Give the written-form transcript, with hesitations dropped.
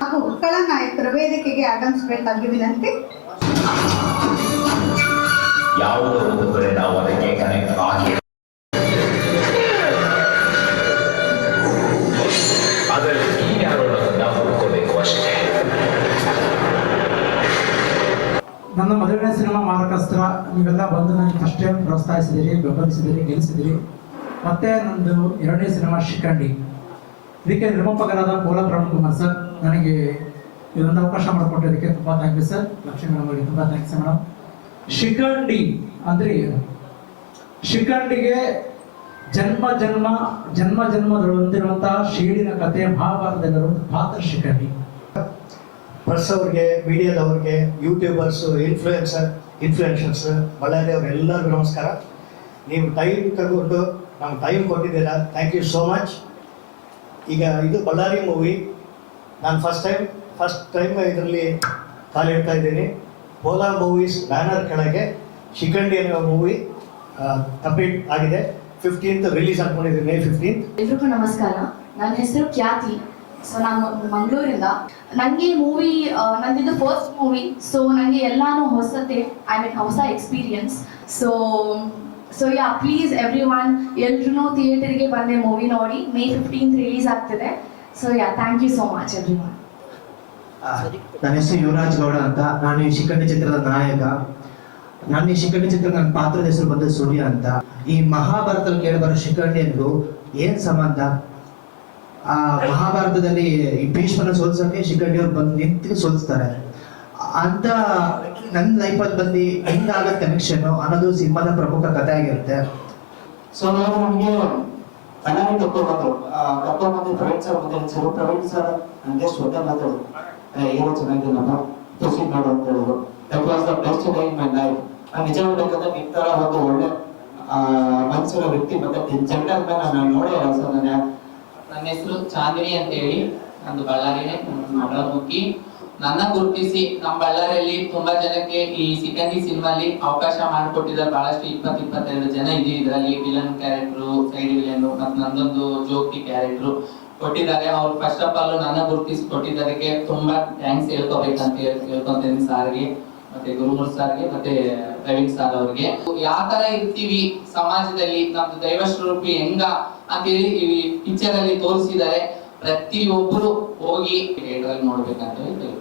ಹಾಗೂ ಉತ್ಕಳ ನಾಯಕರು ವೇದಿಕೆಗೆ ಆಗಮಿಸಬೇಕಾಗಿ ವಿನಂತಿ. ಯಾವುದೋ ಒಂದು ಕಡೆ ನಾವು ಅದಕ್ಕೆ ಕನೆಕ್ಟ್ ಆಗಿ ಅದರಲ್ಲಿ ಯಾರು ನಾವು ಹುಡ್ಕೋಬೇಕು ಅಷ್ಟೇ. ನನ್ನ ಮೊದಲನೇ ಸಿನಿಮಾ ಮಾರಕಾಸ್ತ್ರ, ನೀವೆಲ್ಲ ಬಂದು ನನಗೆ ಫಸ್ಟ್ ಟೈಮ್ ಪ್ರೋತ್ಸಾಹಿಸಿದಿರಿ, ಬೆಂಬಲಿಸಿದಿರಿ, ಗೆಲ್ಲಿಸಿದಿರಿ. ಮತ್ತೆ ನಂದು ಎರಡನೇ ಸಿನಿಮಾ ಶಿಖಂಡಿ. ಇದಕ್ಕೆ ನಿರ್ಮಾಪಕರಾದ ಪೋಲ ಪ್ರವೀಣ್ ಕುಮಾರ್ ಸರ್ ನನಗೆ ಇದೊಂದು ಅವಕಾಶ ಮಾಡಿಕೊಟ್ಟಿದ್ದಕ್ಕೆ ತುಂಬ thank you sir. Lakshmi madam ಅವರಿಗೆ ತುಂಬ ಥ್ಯಾಂಕ್ಸ್ ಮೇಡಮ್. ಶಿಖಂಡಿ ಅಂದರೆ ಏನು? ಶಿಖಂಡಿಗೆ ಜನ್ಮ ಜನ್ಮದೊಂದಿರುವಂತಹ ಶೀಡಿನ ಕಥೆ ಮಹಾಭಾರತದಲ್ಲಿರುವ ಪಾತ್ರ ಶಿಖಂಡಿ. ಪ್ರೆಸ್ ಅವ್ರಿಗೆ, ಮೀಡಿಯಾದವ್ರಿಗೆ, ಯೂಟ್ಯೂಬರ್ಸು, ಇನ್ಫ್ಲುಯೆನ್ಸರ್ಸ್, ಬಳ್ಳಾರಿ ಅವರೆಲ್ಲರಿಗೂ ನಮಸ್ಕಾರ. ನೀವು ಟೈಮ್ ತಗೊಂಡು ನಮ್ಗೆ ಟೈಮ್ ಕೊಟ್ಟಿದ್ದೀರಾ, ಥ್ಯಾಂಕ್ ಯು ಸೋ ಮಚ್. ಈಗ ಇದು ಬಳ್ಳಾರಿ ಮೂವಿ, ನಾನು ಫಸ್ಟ್ ಟೈಮ್ ಇದರಲ್ಲಿ ಕಾಲಿಡ್ತಾ ಇದ್ದೀನಿ. ಪೋಲಾ ಮೂವೀಸ್ ಬ್ಯಾನರ್ ಕೆಳಗೆ ಶಿಖಂಡಿ ಅನ್ನೋ ಮೂವಿ ಕಂಪ್ಲೀಟ್ ಆಗಿದೆ. 15th release ಆಗ್ಕೊಂಡಿದ್ದೀವಿ, May 15th. ಎಲ್ರಿಗೂ ನಮಸ್ಕಾರ. ನನ್ನ ಹೆಸರು ಖ್ಯಾತಿ. ಸೊ ನಾನು ಮಂಗಳೂರಿಂದ. ನನಗೆ ಮೂವಿ ನಂದಿದ್ದು ಫಸ್ಟ್ ಮೂವಿ. ಸೊ ನನಗೆ ಎಲ್ಲಾನು ಹೊಸತೆ, ಹೊಸ experience. So yeah, please everyone, ಎಲ್ರೂ ಥಿಯೇಟರ್ಗೆ ಬಂದೆ ಮೂವಿ ನೋಡಿ. May 15th ರಿಲೀಸ್ ಆಗ್ತಿದೆ. So yeah, thank you so much everyone. ನನ್ನ ಹೆಸರು ಯುವರಾಜ್ ಗೌಡ ಅಂತ. ನಾನು ಈ ಶಿಖಂಡಿ ಚಿತ್ರದ ನಾಯಕ. ನಾನು ಈ ಶಿಖಂಡಿ ಚಿತ್ರದ ನನ್ನ ಪಾತ್ರದ ಹೆಸರು ಬಂದು ಸೂರ್ಯ ಅಂತ. ಈ ಮಹಾಭಾರತದಲ್ಲಿ ಕೇಳಿಬರೋ ಶಿಖಂಡಿ ಅನ್ನೋದು ಏನ್ ಸಂಬಂಧ? ಆ ಮಹಾಭಾರತದಲ್ಲಿ ಈ ಭೀಷ್ಮನ ಸೋಲ್ಸಕ್ಕೆ ಶಿಖಂಡಿ ಅವ್ರು ಬಂದು ನಿಂತು ಸೋಲ್ಸ್ತಾರೆ ಅಂತ ನನ್ನ ಲೈಫಲ್ಲಿ ಬಂದು ಹೆಂಗಾಗೋ ಕನೆಕ್ಷನ್ ಅನ್ನೋದು ಸಿನಿಮಾದ ಪ್ರಮುಖ ಕಥೆ ಆಗಿರುತ್ತೆ. ಸೊ ನಾನು ನಮಗೆ ಬಳ್ಳಾರಿ ಕರ್ಕೊಂಡ್ಬಂದು ಪ್ರವೀಣ್ ಸರ್ ಮಾತಾಡ್ತಾರೆ. ಪ್ರವೀಣ್ ಸರ್ ನನಗೆ ಶ್ರದ್ಧೆ ಮಾತಾಡೋದು, ಏನೋ ಚೆನ್ನಾಗಿಲ್ಲಪ್ಪ ಪ್ರೊಸೀಡ್ ಮಾಡು ಅಂತ ಹೇಳಿದ್ರು. That was the best day in my life. ನಾನು ನಿಜ ಹೇಳ್ಬೇಕಂದ್ರೆ ನಿಮ್ಮ ಥರ ಒಂದು ಒಳ್ಳೆ ಮನಸ್ಸಿನ ವ್ಯಕ್ತಿ ಮತ್ತೆ ಜೆಂಟಲ್ ಮ್ಯಾನ್ ನಾನು ನೋಡೇ ಇಲ್ಲ ಸರ್. ನನ್ನ ಹೆಸರು ಚಾಂದಿನಿ ಅಂತ ಹೇಳಿ, ನಂದು ಬಳ್ಳಾರಿನೇ, ಮಗಳ ಮುಖಿ. ನನ್ನ ಗುರುತಿಸಿ ನಮ್ಮ ಬಳ್ಳಾರಿಯಲ್ಲಿ ತುಂಬಾ ಜನಕ್ಕೆ ಈ ಶಿಖಂಡಿ ಸಿನಿಮಾಲಿ ಅವಕಾಶ ಮಾಡಿಕೊಟ್ಟಿದ್ದಾರೆ. ಬಹಳಷ್ಟು 20-22 ಜನ ಇದೆ ಇದರಲ್ಲಿ. ವಿಲನ್ ಕ್ಯಾರೆಕ್ಟರ್, ಸೈಡ್ ವಿಲನ್, ಮತ್ತೆ ನಂದೊಂದು ಜೋಕಿ ಕ್ಯಾರೆಕ್ಟರ್ ಕೊಟ್ಟಿದ್ದಾರೆ. ಅವ್ರು ಫಸ್ಟ್ ಆಫ್ ಆಲ್ ನನ್ನ ಗುರುತಿಸಿ ಕೊಟ್ಟಿದ್ದಕ್ಕೆ ತುಂಬಾ ಥ್ಯಾಂಕ್ಸ್ ಹೇಳ್ಕೋಬೇಕಂತ ಹೇಳ್ಕೊಂತೀನಿ ಸಾರ್ಗೆ, ಮತ್ತೆ ಗುರುಮೂರ್ ಸಾರ್ಗೆ, ಮತ್ತೆ ಪ್ರವೀಣ್ ಸರ್ ಅವ್ರಿಗೆ. ಯಾವ ತರ ಇರ್ತೀವಿ ಸಮಾಜದಲ್ಲಿ, ನಮ್ದು ದೈವ ಸ್ವರೂಪಿ ಹೆಂಗ ಅಂತೇಳಿ ಈ ಪಿಕ್ಚರ್ ಅಲ್ಲಿ ತೋರಿಸಿದ್ದಾರೆ. ಪ್ರತಿಯೊಬ್ಬರು ಹೋಗಿ ಥಿಯೇಟರ್ ಅಲ್ಲಿ ನೋಡ್ಬೇಕಂತ ಹೇಳಿ